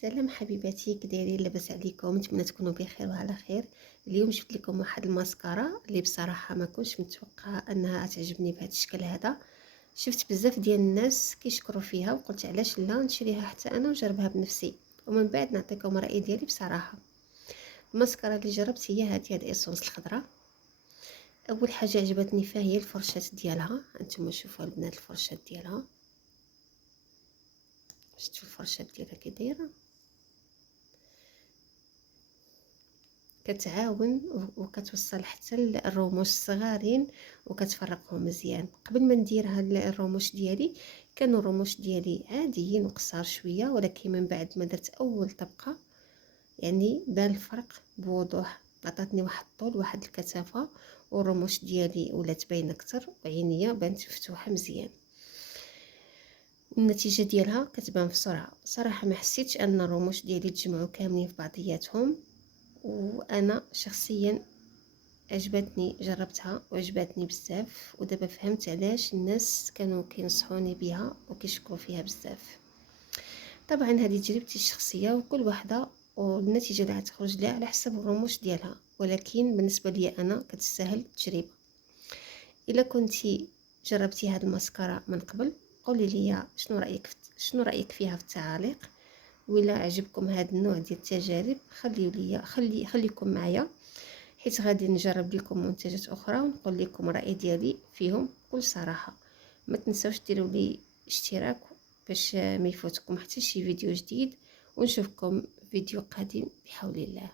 سلام حبيباتي، كدايرين؟ لاباس عليكم؟ نتمنى تكونوا بخير وعلى خير. اليوم جبت لكم واحد الماسكارا اللي بصراحه ما كنتش متوقعه انها تعجبني بهذا الشكل هذا. شفت بزاف ديال الناس كيشكروا فيها وقلت علاش لا نشريها حتى انا ونجربها بنفسي، ومن بعد نعطيكم الراي ديالي. بصراحه الماسكارا اللي جربت هي هاد ايسونس الخضراء. اول حاجه عجبتني فيها هي الفرشات ديالها. انتم شوفوا البنات الفرشات ديالها، شفتوا الفرشات ديالها كي دايره، كتعاون وكتوصل حتى الرموش الصغارين وكتفرقهم مزيان. قبل ما ندير هاد الرموش ديالي كانوا الرموش ديالي عاديين وقصار شويه، ولكن من بعد ما درت اول طبقه يعني بان الفرق بوضوح. عطاتني واحد الطول واحد الكثافه، والرموش ديالي ولات باينه اكثر وعينيا بانت مفتوحه مزيان. النتيجه ديالها كتبان بسرعه. صراحه ما حسيتش ان الرموش ديالي تجمعوا كاملين في بعضياتهم، وانا شخصيا عجبتني، جربتها وعجبتني بزاف، ودابا فهمت علاش الناس كانوا كينصحوني بها وكيشكروا فيها بزاف. طبعا هذه تجربتي الشخصيه، وكل وحده والنتيجه اللي غتخرج لها على حسب الرموش ديالها، ولكن بالنسبه لي انا كتستاهل التجربه. الا كنتي جربتي هاد الماسكارا من قبل قولي لي شنو رايك فيها في التعاليق. ولا عجبكم هذا النوع ديال التجارب خليو لي خليكم معايا، حيت غادي نجرب لكم منتجات اخرى ونقول لكم الراي ديالي فيهم بكل صراحه. ما تنسوش ديروا لي اشتراك باش ما يفوتكم حتى شي فيديو جديد، ونشوفكم فيديو قادم بحول الله.